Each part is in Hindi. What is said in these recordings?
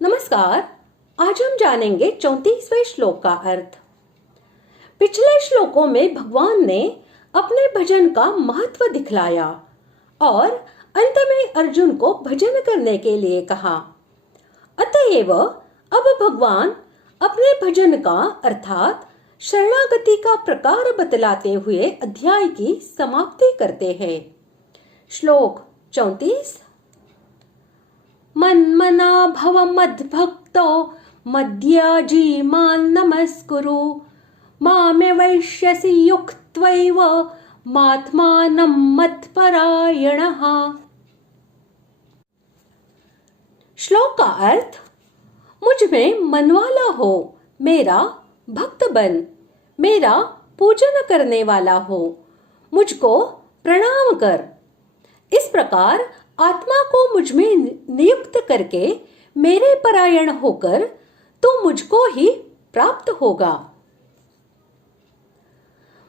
नमस्कार। आज हम जानेंगे 34वें श्लोक का अर्थ। पिछले श्लोकों में भगवान ने अपने भजन का महत्व दिखलाया और अंत में अर्जुन को भजन करने के लिए कहा। अतएव अब भगवान अपने भजन का अर्थात शरणागति का प्रकार बतलाते हुए अध्याय की समाप्ति करते हैं। श्लोक 34। मन्मना भव मद्भक्तो मद्याजी मां नमस्कुरु मामे वैश्यसि युक्त्वैव मात्मानं मत्परायणः। श्लोक का अर्थ, मुझ में मनवाला हो, मेरा भक्त बन, मेरा पूजन करने वाला हो, मुझको प्रणाम कर। इस प्रकार आत्मा को मुझ में नियुक्त करके मेरे परायण होकर तो मुझको ही प्राप्त होगा।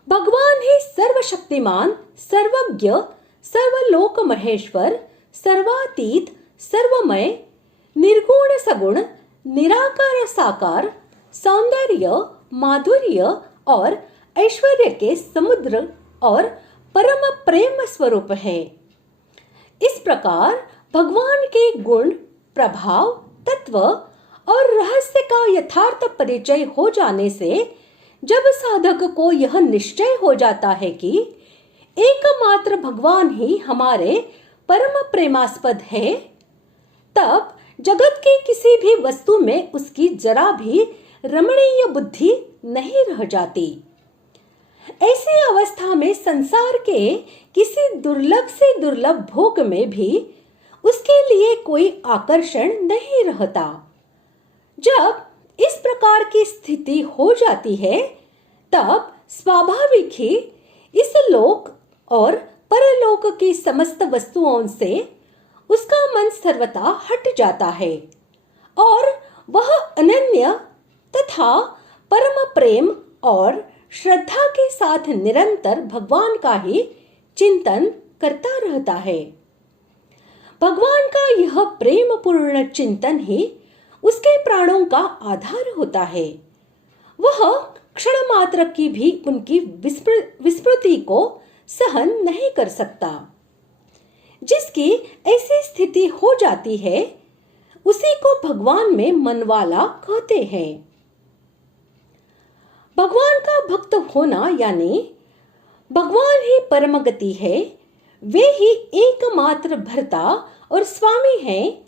भगवान ही सर्वशक्तिमान, सर्वज्ञ, सर्वलोक महेश्वर, सर्वातीत, सर्वमय, निर्गुण सगुण, निराकार साकार, सौंदर्य, माधुर्य और ऐश्वर्य के समुद्र और परम प्रेम स्वरूप है। इस प्रकार भगवान के गुण, प्रभाव, तत्व और रहस्य का यथार्थ परिचय हो जाने से जब साधक को यह निश्चय हो जाता है कि एकमात्र भगवान ही हमारे परम प्रेमास्पद है, तब जगत की किसी भी वस्तु में उसकी जरा भी रमणीय बुद्धि नहीं रह जाती। ऐसी अवस्था में संसार के किसी दुर्लभ से दुर्लभ भोग में भी उसके लिए कोई आकर्षण नहीं रहता। जब इस प्रकार की स्थिति हो जाती है, तब स्वाभाविक ही इस लोक और परलोक की समस्त वस्तुओं से उसका मन सर्वथा हट जाता है और वह अनन्य तथा परम प्रेम और श्रद्धा के साथ निरंतर भगवान का ही चिंतन करता रहता है। भगवान का यह प्रेम पूर्ण चिंतन ही उसके प्राणों का आधार होता है। वह क्षण मात्र की भी उनकी विस्मृति को सहन नहीं कर सकता। जिसकी ऐसी स्थिति हो जाती है, उसी को भगवान में मनवाला कहते हैं। भगवान का भक्त होना यानी भगवान ही परम गति है, वे ही एकमात्र भर्ता और स्वामी हैं,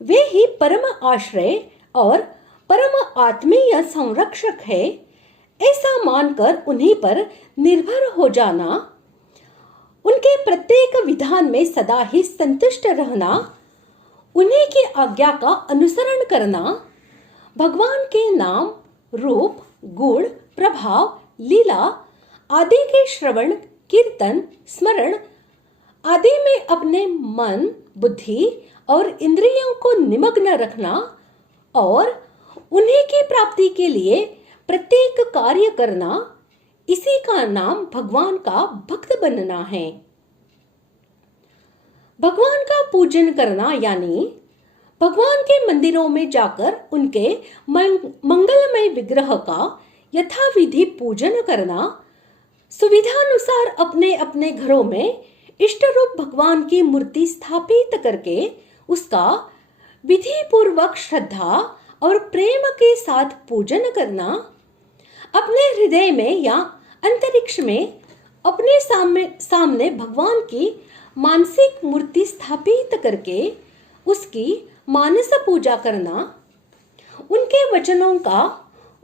वे ही परम आश्रय और परम आत्मीय संरक्षक है, ऐसा मानकर उन्हीं पर निर्भर हो जाना, उनके प्रत्येक विधान में सदा ही संतुष्ट रहना, उन्हीं की आज्ञा का अनुसरण करना, भगवान के नाम, रूप, गुण, प्रभाव, लीला आदि के श्रवण, कीर्तन, स्मरण आदि में अपने मन, बुद्धि और इंद्रियों को निमग्न रखना और उन्हीं की प्राप्ति के लिए प्रत्येक कार्य करना, इसी का नाम भगवान का भक्त बनना है। भगवान का पूजन करना यानी भगवान के मंदिरों में जाकर उनके मंगलमय विग्रह का यथाविधि पूजन करना, सुविधानुसार अपने अपने घरों में इष्ट रूप भगवान की मूर्ति स्थापित करके उसका विधि पूर्वक श्रद्धा और प्रेम के साथ पूजन करना, अपने हृदय में या अंतरिक्ष में अपने सामने भगवान की मानसिक मूर्ति स्थापित करके उसकी मानस पूजा करना, उनके वचनों का,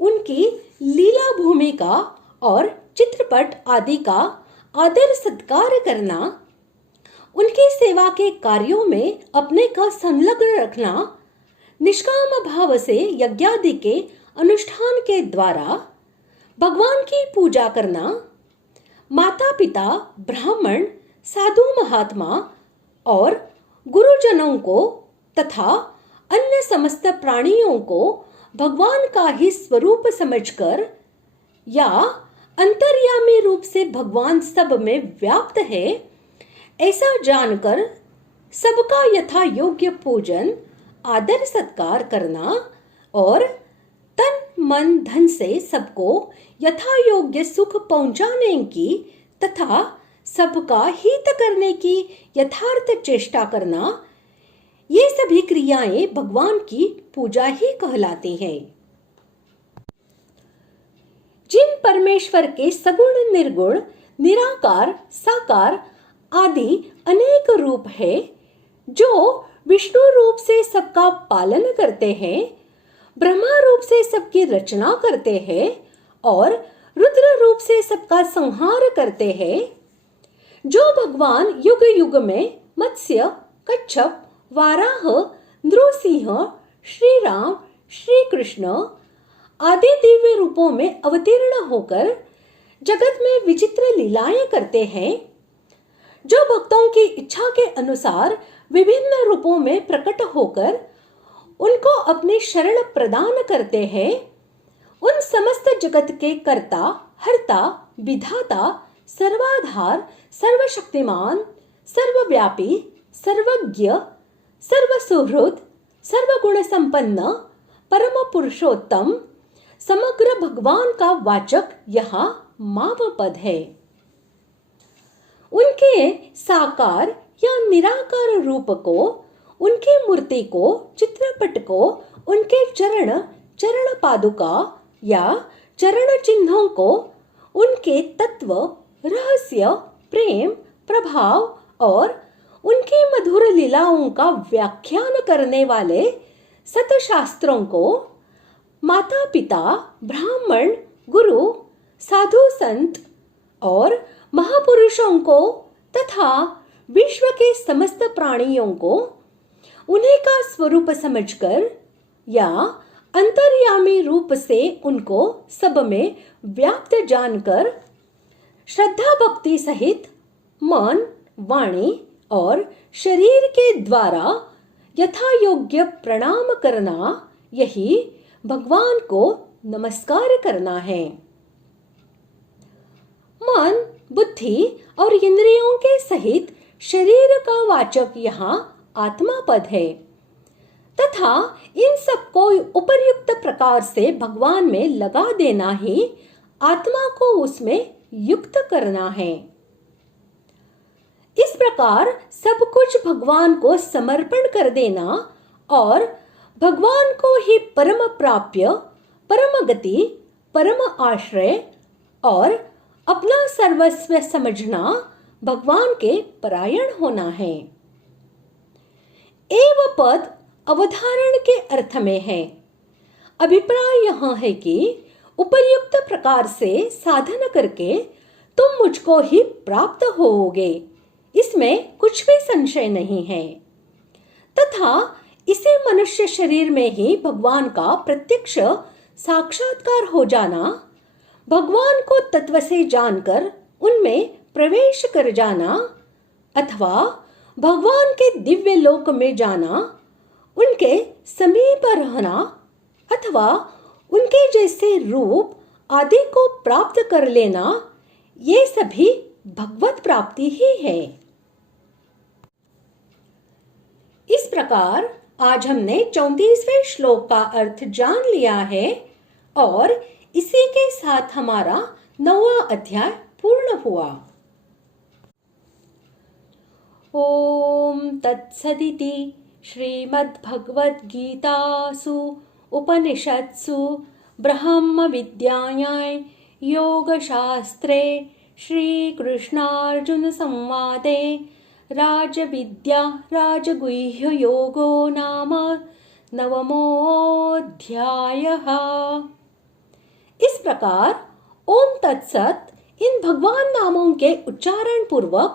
उनकी लीला भूमि का और चित्रपट आदि का आदर सत्कार करना, उनकी सेवा के कार्यों में अपने का संलग्न रखना, निष्काम भाव से यज्ञादि के अनुष्ठान के द्वारा भगवान की पूजा करना, माता पिता, ब्राह्मण, साधु महात्मा और गुरुजनों को तथा अन्य समस्त प्राणियों को भगवान का ही स्वरूप समझकर या अंतर्यामी रूप से भगवान सब में व्याप्त है, ऐसा जानकर सबका यथा योग्य पूजन, आदर सत्कार करना और तन मन धन से सबको यथा योग्य सुख पहुंचाने की तथा सबका हित करने की यथार्थ चेष्टा करना, ये सभी क्रियाएं भगवान की पूजा ही कहलाती हैं। जिन परमेश्वर के सगुण निर्गुण निराकार साकार आदि अनेक रूप है, जो विष्णु रूप से सबका पालन करते हैं, ब्रह्मा रूप से सबकी रचना करते हैं और रुद्र रूप से सबका संहार करते हैं, जो भगवान युग युग में मत्स्य कच्छप वाराह नृसिंह श्री राम श्री कृष्ण आदि दिव्य रूपों में अवतीर्ण होकर जगत में विचित्र लीलाएं करते हैं, जो भक्तों की इच्छा के अनुसार विभिन्न रूपों में प्रकट होकर उनको अपनी शरण प्रदान करते हैं, उन समस्त जगत के कर्ता हर्ता विधाता सर्वाधार सर्वशक्तिमान सर्वव्यापी सर्वज्ञ सर्वसुहृद सर्वगुण संपन्न परम पुरुषोत्तम समग्र भगवान का वाचक यहाँ माव पद है। उनके साकार या निराकार रूप को, उनकी मूर्ति को, चित्रपट को, उनके चरण पादुका या चरण चिन्हों को, उनके तत्व रहस्य प्रेम प्रभाव और उनकी मधुर लीलाओं का व्याख्यान करने वाले सतशास्त्रों को, माता पिता ब्राह्मण गुरु साधु संत और महापुरुषों को तथा विश्व के समस्त प्राणियों को उन्हीं का स्वरूप समझकर या अंतर्यामी रूप से उनको सब में व्याप्त जानकर श्रद्धा भक्ति सहित मन वाणी और शरीर के द्वारा यथा योग्य प्रणाम करना, यही भगवान को नमस्कार करना है। मन बुद्धि और इंद्रियों के सहित शरीर का वाचक यहाँ आत्मा पद है तथा इन सबको उपर्युक्त प्रकार से भगवान में लगा देना ही आत्मा को उसमें युक्त करना है। इस प्रकार सब कुछ भगवान को समर्पण कर देना और भगवान को ही परम प्राप्य, परम गति, परम आश्रय और अपना सर्वस्व समझना भगवान के परायण होना है। एव पद अवधारण के अर्थ में है। अभिप्राय यहाँ है कि उपर्युक्त प्रकार से साधन करके तुम मुझको ही प्राप्त होोगे, इसमें कुछ भी संशय नहीं है। तथा इसी मनुष्य शरीर में ही भगवान का प्रत्यक्ष साक्षात्कार हो जाना, भगवान को तत्व से जानकर उनमें प्रवेश कर जाना अथवा भगवान के दिव्य लोक में जाना, उनके समीप रहना अथवा उनके जैसे रूप आदि को प्राप्त कर लेना, ये सभी भगवत प्राप्ति ही है। इस प्रकार आज हमने 34वें श्लोक का अर्थ जान लिया है और इसी के साथ हमारा 9वां अध्याय पूर्ण हुआ। ओम तत्सदिति श्रीमद्भगवद्गीतासु उपनिषत्सु ब्रह्म विद्यायां योगशास्त्रे श्रीकृष्णार्जुन संवादे राजविद्या राजगुह्य योगो नाम 9मोऽध्यायः। इस प्रकार ओम तत्सत इन भगवान नामों के उच्चारण पूर्वक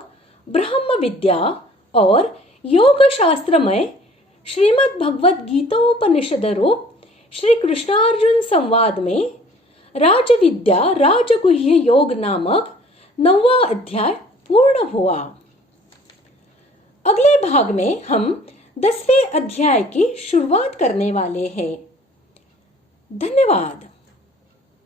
ब्रह्म विद्या और योग शास्त्र में श्रीमद् भगवद गीतोपनिषद रूप श्री कृष्णार्जुन संवाद में राजविद्या राजगुह्य योग नामक 9वां अध्याय पूर्ण हुआ। अगले भाग में हम 10वें अध्याय की शुरुआत करने वाले हैं। धन्यवाद।